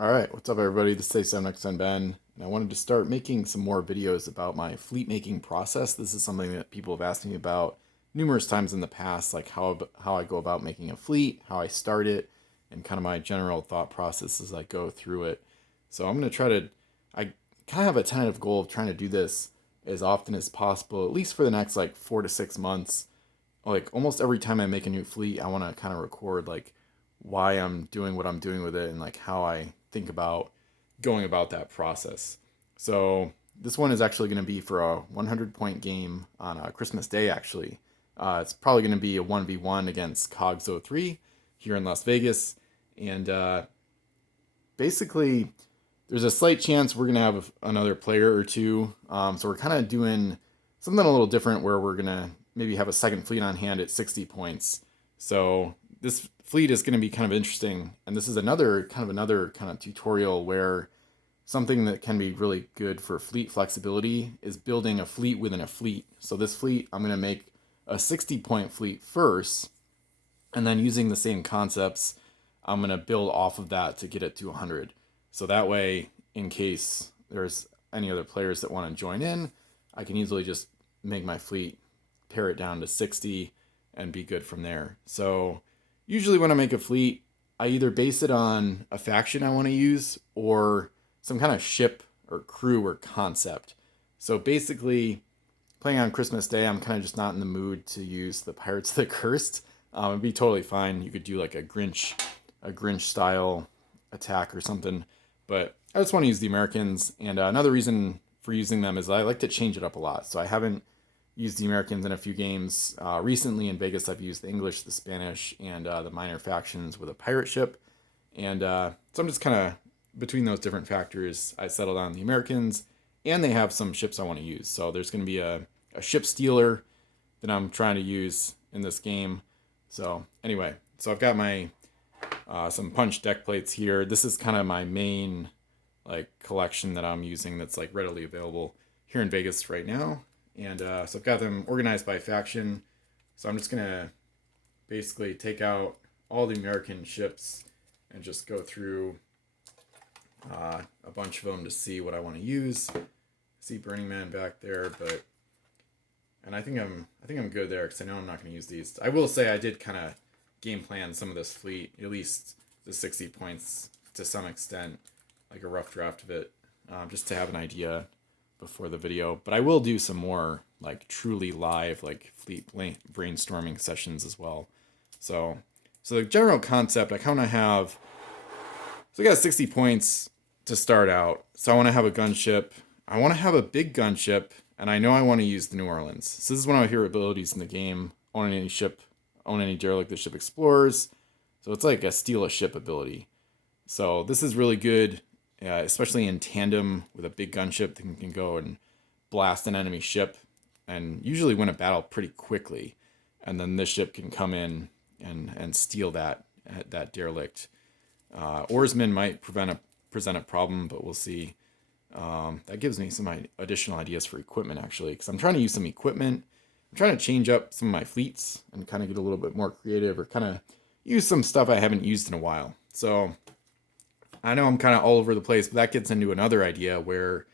All right, what's up, everybody? This is A7XN Ben, and I wanted to start making some more videos about my fleet making process. This is something that people have asked me about numerous times in the past, like how I go about making a fleet, how I start it, and kind of my general thought process as I go through it. So I'm going to try to, I kind of have a tentative goal of trying to do this as often as possible, at least for the next like 4 to 6 months. Like almost every time I make a new fleet, I want to kind of record like why I'm doing what I'm doing with it and like how I think about going about that process. So this one is actually going to be for a 100 point game on Christmas Day. Actually, it's probably going to be a 1v1 against Cogs 03 here in Las Vegas, and basically there's a slight chance we're going to have another player or two. So we're kind of doing something a little different where we're going to maybe have a second fleet on hand at 60 points. So this fleet is going to be kind of interesting. And this is another kind of tutorial where something that can be really good for fleet flexibility is building a fleet within a fleet. So this fleet, I'm going to make a 60 point fleet first, and then using the same concepts, I'm going to build off of that to get it to 100. So that way, in case there's any other players that want to join in, I can easily just make my fleet, pare it down to 60, and be good from there. So usually when I make a fleet, I either base it on a faction I want to use or some kind of ship or crew or concept. So basically, playing on Christmas Day, I'm kind of just not in the mood to use the Pirates of the Cursed. It'd be totally fine. You could do like a Grinch style attack or something. But I just want to use the Americans. And another reason for using them is I like to change it up a lot. So I haven't used the Americans in a few games. Recently in Vegas, I've used the English, the Spanish, and the minor factions with a pirate ship. And so I'm just kind of between those different factors, I settled on the Americans, and they have some ships I want to use. So there's going to be a ship stealer that I'm trying to use in this game. So anyway, so I've got my some punch deck plates here. This is kind of my main like collection that I'm using that's like readily available here in Vegas right now. And so I've got them organized by faction. So I'm just gonna basically take out all the American ships and just go through a bunch of them to see what I want to use. I see Burning Man back there, but and I think I'm good there because I know I'm not going to use these. I will say I did kind of game plan some of this fleet, at least the 60 points to some extent, like a rough draft of it, just to have an idea before the video. But I will do some more like truly live like fleet brainstorming sessions as well. So so the general concept I kind of have. So I got 60 points to start out. So I want to have a gunship. I want to have a big gunship, and I know I want to use the New Orleans. So this is one of my favorite abilities in the game. Own any ship, own any derelict the ship explores. So it's like a steal a ship ability. So this is really good, especially in tandem with a big gunship that can go and blast an enemy ship and usually win a battle pretty quickly. And then this ship can come in and steal that derelict. Oarsman might present a problem, but we'll see. That gives me some additional ideas for equipment, actually, because I'm trying to use some equipment. I'm trying to change up some of my fleets and kind of get a little bit more creative or kind of use some stuff I haven't used in a while. So I know I'm kind of all over the place, but that gets into another idea where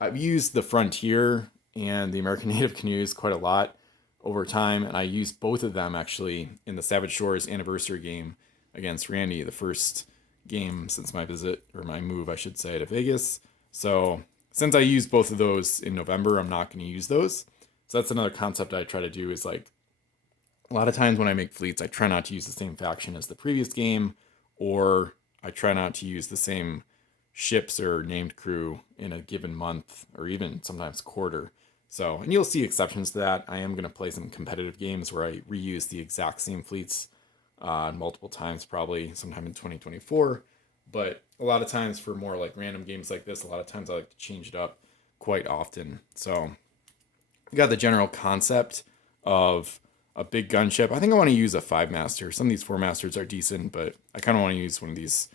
I've used the Frontier and the American Native canoes quite a lot over time, and I used both of them actually in the Savage Shores anniversary game against Randy, the first game since my visit, or my move, I should say, to Vegas. So since I used both of those in November, I'm not going to use those. So that's another concept I try to do is like a lot of times when I make fleets, I try not to use the same faction as the previous game, or I try not to use the same ships or named crew in a given month or even sometimes quarter. So, and you'll see exceptions to that. I am going to play some competitive games where I reuse the exact same fleets multiple times, probably sometime in 2024. But a lot of times for more like random games like this, a lot of times I like to change it up quite often. So we got the general concept of a big gunship. I think I want to use a 5-master. Some of these 4-masters are decent, but I kind of want to use one of these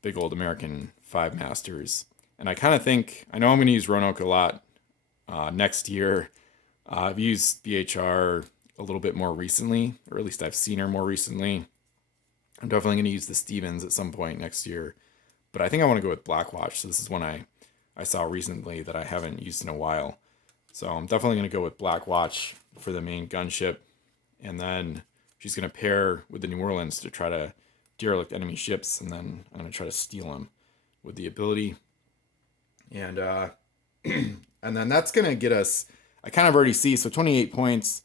big old American 5-masters. And I kind of think, I know I'm going to use Roanoke a lot next year. I've used BHR a little bit more recently, or at least I've seen her more recently. I'm definitely going to use the Stevens at some point next year. but I think I want to go with Blackwatch. So this is one I saw recently that I haven't used in a while. So I'm definitely going to go with Blackwatch for the main gunship. And then she's going to pair with the New Orleans to try to derelict enemy ships. And then I'm going to try to steal them with the ability. And and then that's going to get us, I kind of already see, so 28 points.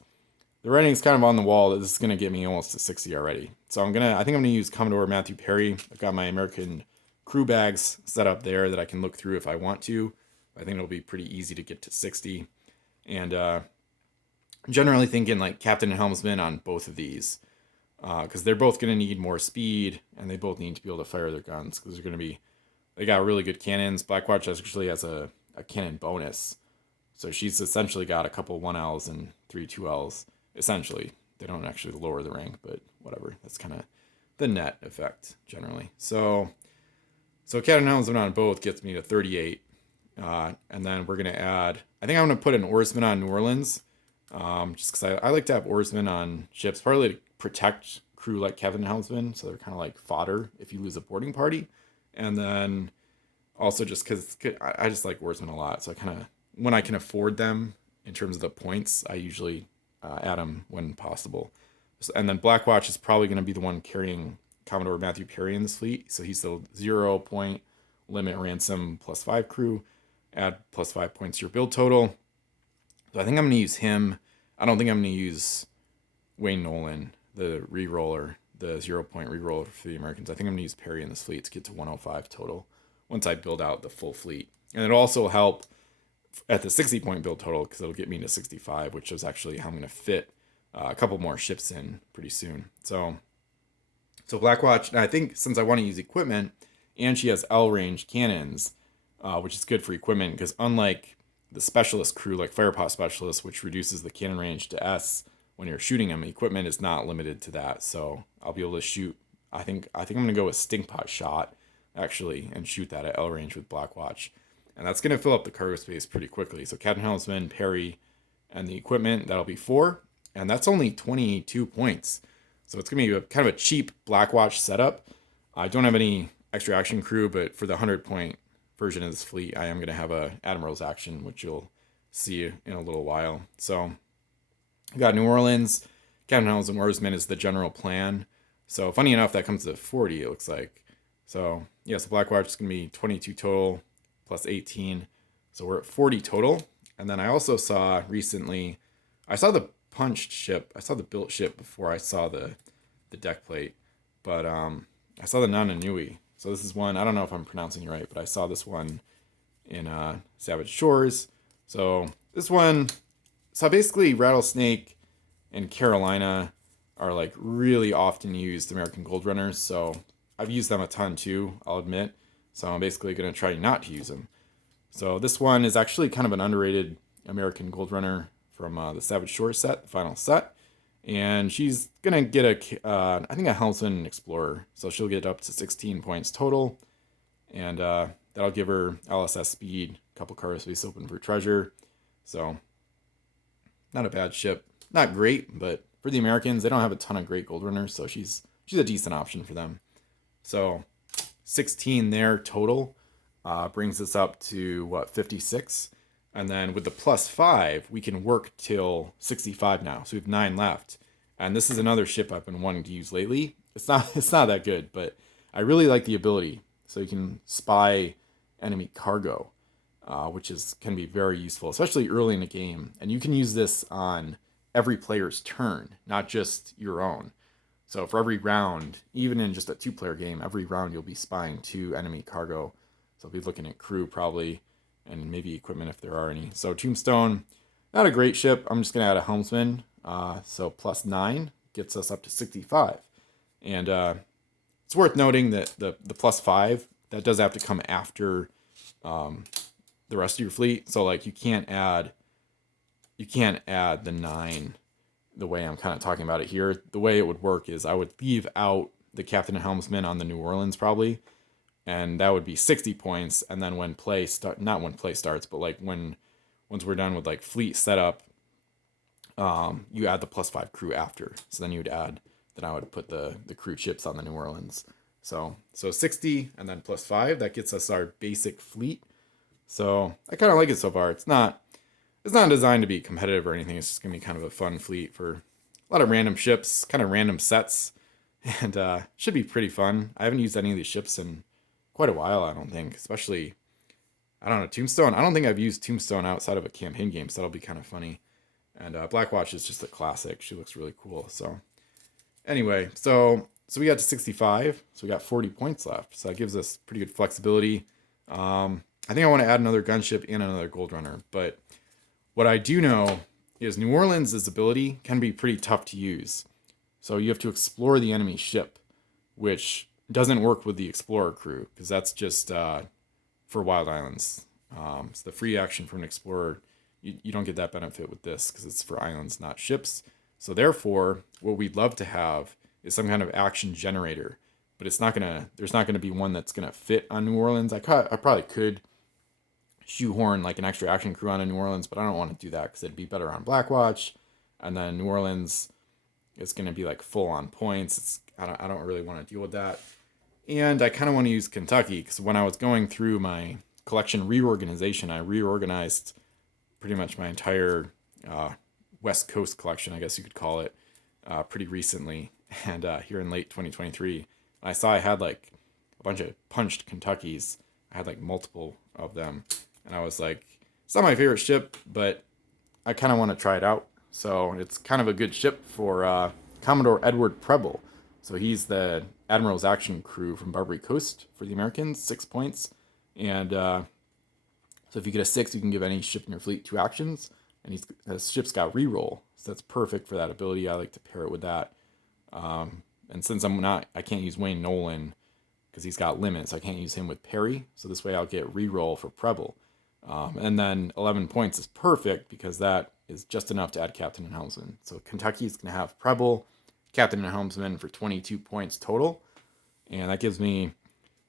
The writing's kind of on the wall that this is going to get me almost to 60 already. So I think I'm going to use Commodore Matthew Perry. I've got my American crew bags set up there that I can look through if I want to. I think it'll be pretty easy to get to 60. And generally thinking like captain and helmsman on both of these, because they're both going to need more speed, and they both need to be able to fire their guns, because they got really good cannons. Blackwatch actually has a cannon bonus, so she's essentially got a couple 1Ls and 3 2Ls. Essentially, they don't actually lower the rank, but whatever. That's kind of the net effect generally. So captain and helmsman on both gets me to 38. And then we're going to add, I think I'm going to put an oarsman on New Orleans, just because I like to have oarsmen on ships, partly to protect crew like captain and helmsman, so they're kind of like fodder if you lose a boarding party. And then also just because I just like oarsmen a lot, so I kind of, when I can afford them in terms of the points, I usually add them when possible. And then Blackwatch is probably going to be the one carrying Commodore Matthew Perry in this fleet, so he's the 0 point limit ransom +5 crew, add +5 points to your build total. So I think I'm going to use him. I don't think I'm going to use Wayne Nolan, the reroller, the 0 point reroller for the Americans. I think I'm going to use Perry in this fleet to get to 105 total once I build out the full fleet. And it'll also help at the 60 point build total, because it'll get me to 65, which is actually how I'm going to fit a couple more ships in pretty soon. So Blackwatch, and I think since I want to use equipment, and she has L range cannons, which is good for equipment, because unlike the specialist crew like Firepot Specialist, which reduces the cannon range to S when you're shooting them, equipment is not limited to that. So I'll be able to shoot, I think I'm going to go with Stinkpot Shot, actually, and shoot that at L range with Blackwatch. And that's going to fill up the cargo space pretty quickly. So Captain Helmsman, Perry, and the equipment, that'll be 4. And that's only 22 points. So it's going to be kind of a cheap Blackwatch setup. I don't have any extra action crew, but for the 100 point version of this fleet, I am going to have a Admiral's action, which you'll see in a little while. So we got New Orleans, Captain Helmsman, Oarsman is the general plan. So funny enough, that comes to 40, it looks like. So yeah, so Blackwatch is going to be 22 total plus 18. So we're at 40 total. And then I also saw recently, I saw the punched ship, I saw the built ship before I saw the deck plate, but I saw the Nananui. So this is one, I don't know if I'm pronouncing it right, but I saw this one in Savage Shores. So this one, so basically Rattlesnake and Carolina are like really often used American Gold Runners. So I've used them a ton too, I'll admit. So I'm basically going to try not to use them. So this one is actually kind of an underrated American Gold Runner from the Savage Shores set, the final set. And she's going to get I think a Helmsman Explorer. So she'll get up to 16 points total. And that'll give her LSS speed, a couple cargo space open for treasure. So not a bad ship. Not great, but for the Americans, they don't have a ton of great Gold Runners. So she's a decent option for them. So 16 there total brings us up to 56. And then with the +5, we can work till 65 now. So we have 9 left. And this is another ship I've been wanting to use lately. It's not that good, but I really like the ability. So you can spy enemy cargo, which can be very useful, especially early in the game. And you can use this on every player's turn, not just your own. So for every round, even in just a 2-player game, every round you'll be spying 2 enemy cargo. So I'll be looking at crew probably, and maybe equipment if there are any. So Tombstone, not a great ship. I'm just going to add a helmsman. So +9 gets us up to 65. And it's worth noting that the +5, that does have to come after the rest of your fleet. So like you can't add the 9 the way I'm kind of talking about it here. The way it would work is I would leave out the captain and helmsman on the New Orleans probably, and that would be 60 points. And then when play not when play starts, but like once we're done with like fleet setup, you add the +5 crew after. So then I would put the crew chips on the New Orleans. So 60 and then plus 5, that gets us our basic fleet. So I kind of like it so far. It's not designed to be competitive or anything. It's just gonna be kind of a fun fleet for a lot of random ships, kind of random sets, and should be pretty fun. I haven't used any of these ships in quite a while, I don't think. Especially, I don't know, Tombstone. I don't think I've used Tombstone outside of a campaign game, so that'll be kind of funny. And Blackwatch is just a classic. She looks really cool. So anyway, so we got to 65, so we got 40 points left. So that gives us pretty good flexibility. I think I want to add another gunship and another gold runner, but what I do know is New Orleans' ability can be pretty tough to use. So you have to explore the enemy ship, which doesn't work with the Explorer crew, because that's just for Wild Islands. So the free action from an Explorer, you don't get that benefit with this, because it's for islands, not ships. So therefore, what we'd love to have is some kind of action generator, but there's not gonna be one that's gonna fit on New Orleans. I probably could shoehorn like an extra action crew on in New Orleans, but I don't want to do that because it'd be better on Blackwatch, and then New Orleans is going to be like full on points. I don't really want to deal with that, and I kind of want to use Kentucky because when I was going through my collection reorganization, I reorganized pretty much my entire West Coast collection, I guess you could call it, pretty recently, and here in late 2023, I saw I had like a bunch of punched Kentuckys. I had like multiple of them. And I was like, it's not my favorite ship, but I kind of want to try it out. So it's kind of a good ship for Commodore Edward Preble. So he's the Admiral's Action Crew from Barbary Coast for the Americans, 6 points. And so if you get a 6, you can give any ship in your fleet 2 actions. And his ship's got reroll. So that's perfect for that ability. I like to pair it with that. And since I can't use Wayne Nolan because he's got limits, I can't use him with Perry. So this way I'll get reroll for Preble. And then 11 points is perfect because that is just enough to add Captain and Helmsman. So Kentucky's going to have Preble, Captain and Helmsman for 22 points total. And that gives me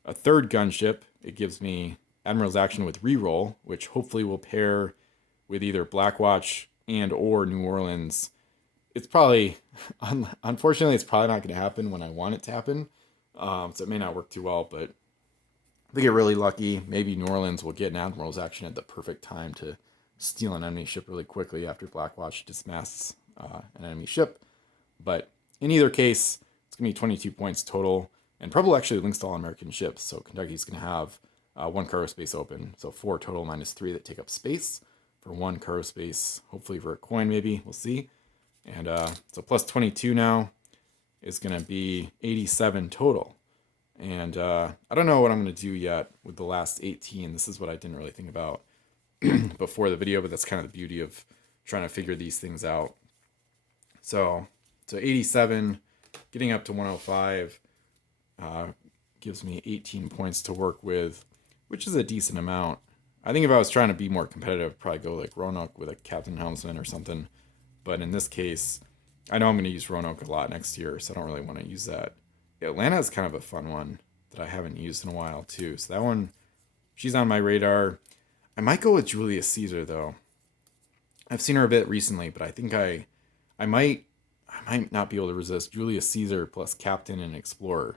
a third gunship. It gives me Admiral's Action with reroll, which hopefully will pair with either Blackwatch and or New Orleans. It's probably, unfortunately, it's probably not going to happen when I want it to happen. So it may not work too well, but if we get really lucky, maybe New Orleans will get an Admiral's Action at the perfect time to steal an enemy ship really quickly after Blackwatch dismasts an enemy ship. But in either case, it's going to be 22 points total. And Preble actually links to all American ships, so Kentucky's going to have 1 cargo space open. So 4 total minus 3 that take up space for 1 cargo space, hopefully for a coin maybe, we'll see. And so plus 22 now is going to be 87 total. And I don't know what I'm going to do yet with the last 18. This is what I didn't really think about before the video, but that's kind of the beauty of trying to figure these things out. So 87, getting up to 105 gives me 18 points to work with, which is a decent amount. I think if I was trying to be more competitive, I'd probably go like Roanoke with a Captain Helmsman or something. But in this case, I know I'm going to use Roanoke a lot next year, so I don't really want to use that. Atlanta is kind of a fun one that I haven't used in a while too. So that one, she's on my radar. I might go with Julius Caesar though. I've seen her a bit recently, but I think I might not be able to resist Julius Caesar plus Captain and Explorer.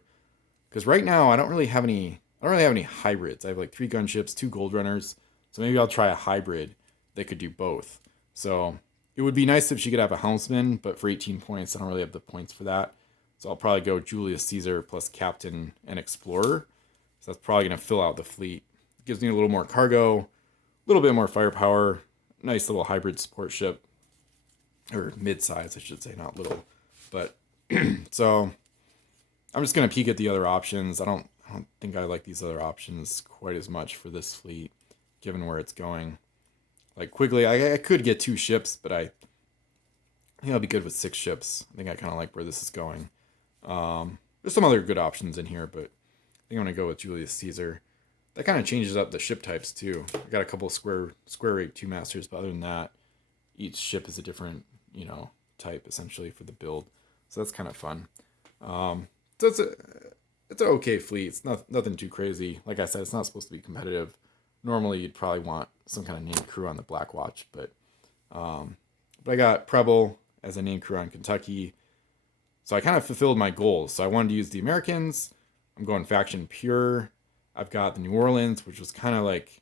Because right now I don't really have any hybrids. I have like 3 gunships, 2 gold runners. So maybe I'll try a hybrid that could do both. So it would be nice if she could have a helmsman, but for 18 points, I don't really have the points for that. So I'll probably go Julius Caesar plus Captain and Explorer. So that's probably going to fill out the fleet. It gives me a little more cargo, a little bit more firepower, nice little hybrid support ship. Or mid-size, I should say, not little. But, so, I'm just going to peek at the other options. I don't think I like these other options quite as much for this fleet, given where it's going. Like, quickly, I could get 2 ships, but I think I'll be good with 6 ships. I think I kind of like where this is going. There's some other good options in here, but I think I'm going to go with Julius Caesar. That kind of changes up the ship types, too. I got a couple of square rate 2 masters, but other than that, each ship is a different, type, essentially, for the build. So that's kind of fun. So it's an okay fleet. It's nothing too crazy. Like I said, it's not supposed to be competitive. Normally, you'd probably want some kind of named crew on the Blackwatch, but I got Preble as a named crew on Kentucky. So I kind of fulfilled my goals. So I wanted to use the Americans. I'm going faction pure. I've got the New Orleans, which was kind of like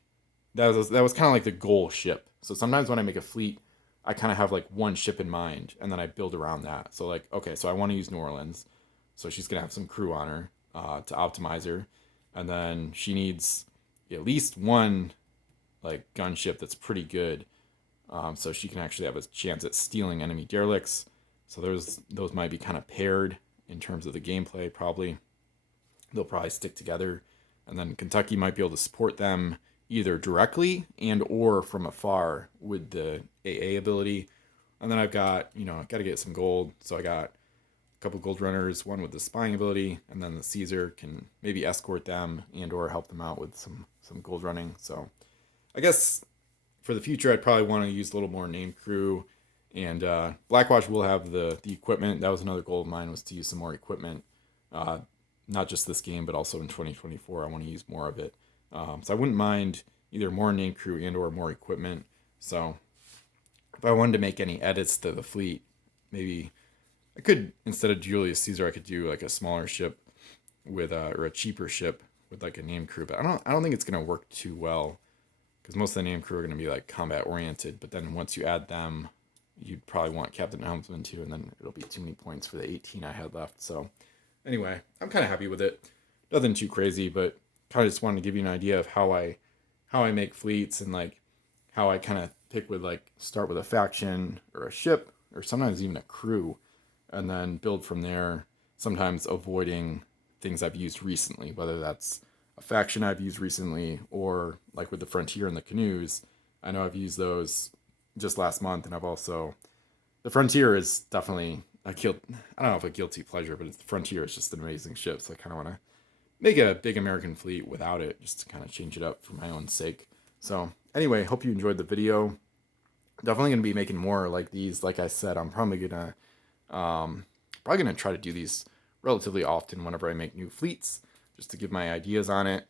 that was kind of like the goal ship. So sometimes when I make a fleet, I kind of have like one ship in mind, and then I build around that. So like, okay, so I want to use New Orleans, so she's gonna have some crew on her to optimize her, and then she needs at least one like gunship that's pretty good, so she can actually have a chance at stealing enemy derelicts. So those might be kind of paired in terms of the gameplay. Probably they'll probably stick together, and then Kentucky might be able to support them either directly and or from afar with the AA ability. And then I've got, I've got to get some gold, so I got a couple gold runners, one with the spying ability, and then the Caesar can maybe escort them and or help them out with some gold running. So I guess for the future, I'd probably want to use a little more named crew. And Blackwatch will have the equipment. That was another goal of mine, was to use some more equipment. Not just this game, but also in 2024, I want to use more of it. So I wouldn't mind either more named crew and or more equipment. So if I wanted to make any edits to the fleet, maybe I could, instead of Julius Caesar, I could do like a smaller ship with or a cheaper ship with like a named crew. But I don't think it's gonna work too well, because most of the named crew are gonna be like combat oriented. But then once you add them, you'd probably want Captain Helmsman too, and then it'll be too many points for the 18 I had left. So anyway, I'm kind of happy with it. Nothing too crazy, but kind of just wanted to give you an idea of how I make fleets, and like how I kind of pick with like start with a faction or a ship or sometimes even a crew, and then build from there. Sometimes avoiding things I've used recently, whether that's a faction I've used recently or like with the Frontier and the canoes. I know I've used those just last month, and I've also the Frontier is definitely I don't know if a guilty pleasure, but the Frontier is just an amazing ship. So I kind of want to make a big American fleet without it, just to kind of change it up for my own sake. So anyway, hope you enjoyed the video. Definitely gonna be making more like these. Like I said, I'm probably gonna try to do these relatively often whenever I make new fleets, just to give my ideas on it.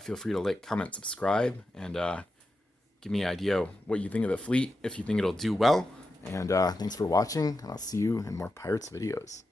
Feel free to like, comment, subscribe, and give me an idea what you think of the fleet, if you think it'll do well. And thanks for watching, and I'll see you in more Pirates videos.